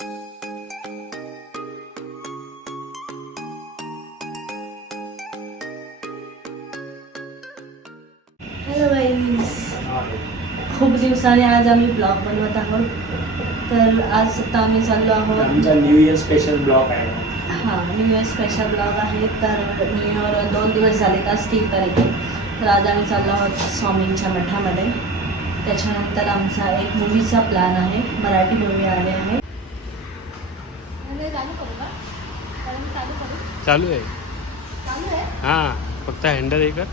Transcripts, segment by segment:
Hello guys, खूप दिवसांनी आज आम्ही ब्लॉग बनवत आहोत. तर आज आता आम्ही चाललो आहोत. आमचा न्यू इयर स्पेशल ब्लॉग आहे. हां, न्यू इयर स्पेशल ब्लॉग आहे. तर न्यू इयर 2 दिवस झाले, आज 3 तारीख आहे. तर आज आम्ही चाललो आहोत स्वामींच्या मठामध्ये. त्याच्यानंतर आमचा एक मूवीचा प्लॅन आहे, मराठी मूवी आले आहे. चालू आहे. हां, फक्त हँडल आहे का?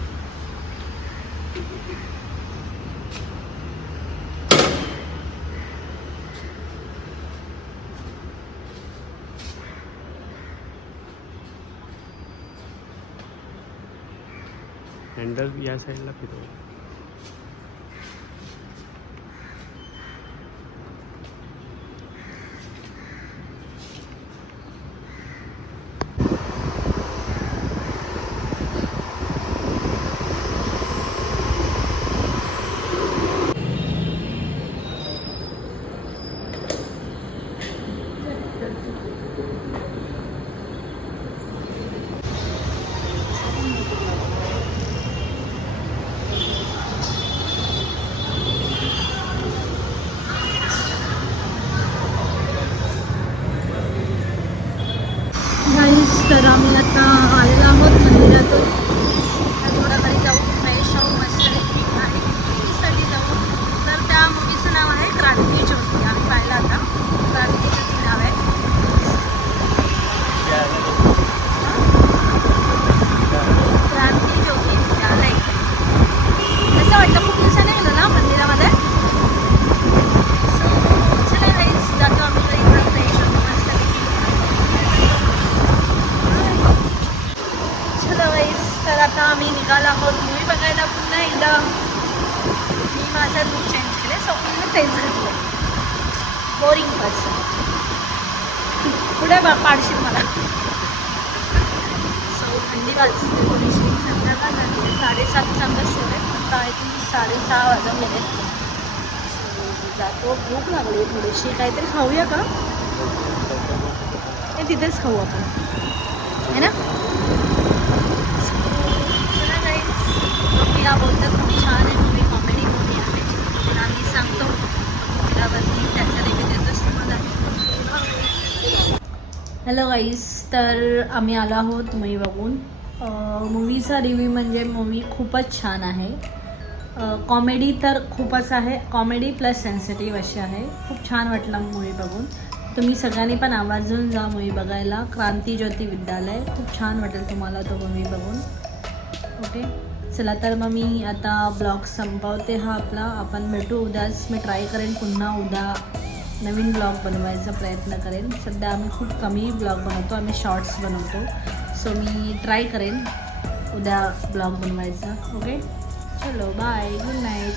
हँडल या साईडला फिरव. तर आम्ही आता आलेलो आहोत मंदिरातून. थोडा खाली जाऊ, फ्रेश होऊ, मस्त आहे मूवीसाठी जाऊ. तर त्या मूवीचं नाव आहे क्रांती ज्योती. आम्ही पाहिलं आता, क्रांती ज्योती नाव आहे. क्रांती ज्योती विद्यालय. कसं वाटतं? खूप दिवसाने गेलो ना मंदिरामध्ये. चला गाईज, जातो आम्ही इकडं फ्रेश होतो मस्त. तर आता आम्ही निघालो आहोत मूवी बघायला. पुन्हा एकदा मी माझा लूक चेंज केले, स्वप्नीने तेच घातलं. Boring person. पुढे पाडशील मला. सो थंडी वाजते थोडीशी. संध्याकाळ झाली, 7:30 चांगला शो आहे. आता आय थिंक 6:30 वाजून गेले. जातो, भूक लागली थोडीशी. काहीतरी खाऊया का? हे तिथेच खाऊ आपण, है ना? या बोलतात खूप छान आहे मूवी, कॉमेडी मूवी आहे. तर आम्ही सांगतो त्यावरती त्याचा रिव्ह्यू देतोच तुम्हाला. हॅलो गाईस, तर आम्ही आलो आहोत मूवी बघून. मूवीचा रिव्ह्यू म्हणजे मूवी खूपच छान आहे. कॉमेडी तर खूपच आहे, कॉमेडी प्लस सेन्सिटिव्ह अशी आहे. खूप छान वाटलं मूवी बघून. तुम्ही सगळ्यांनी पण आवर्जून जा मूवी बघायला. क्रांती ज्योती विद्यालय. खूप छान वाटेल तुम्हाला तो मूवी बघून. ओके, चला तर मग मी आता ब्लॉग संपवते हा आपला. आपण भेटू उद्याच. मी ट्राय करेन पुन्हा उद्या नवीन ब्लॉग बनवायचा प्रयत्न करेन. सध्या आम्ही खूप कमी ब्लॉग बनवतो, आम्ही शॉर्ट्स बनवतो. सो मी ट्राय करेन उद्या ब्लॉग बनवायचा. ओके, चलो बाय, गुड नाईट.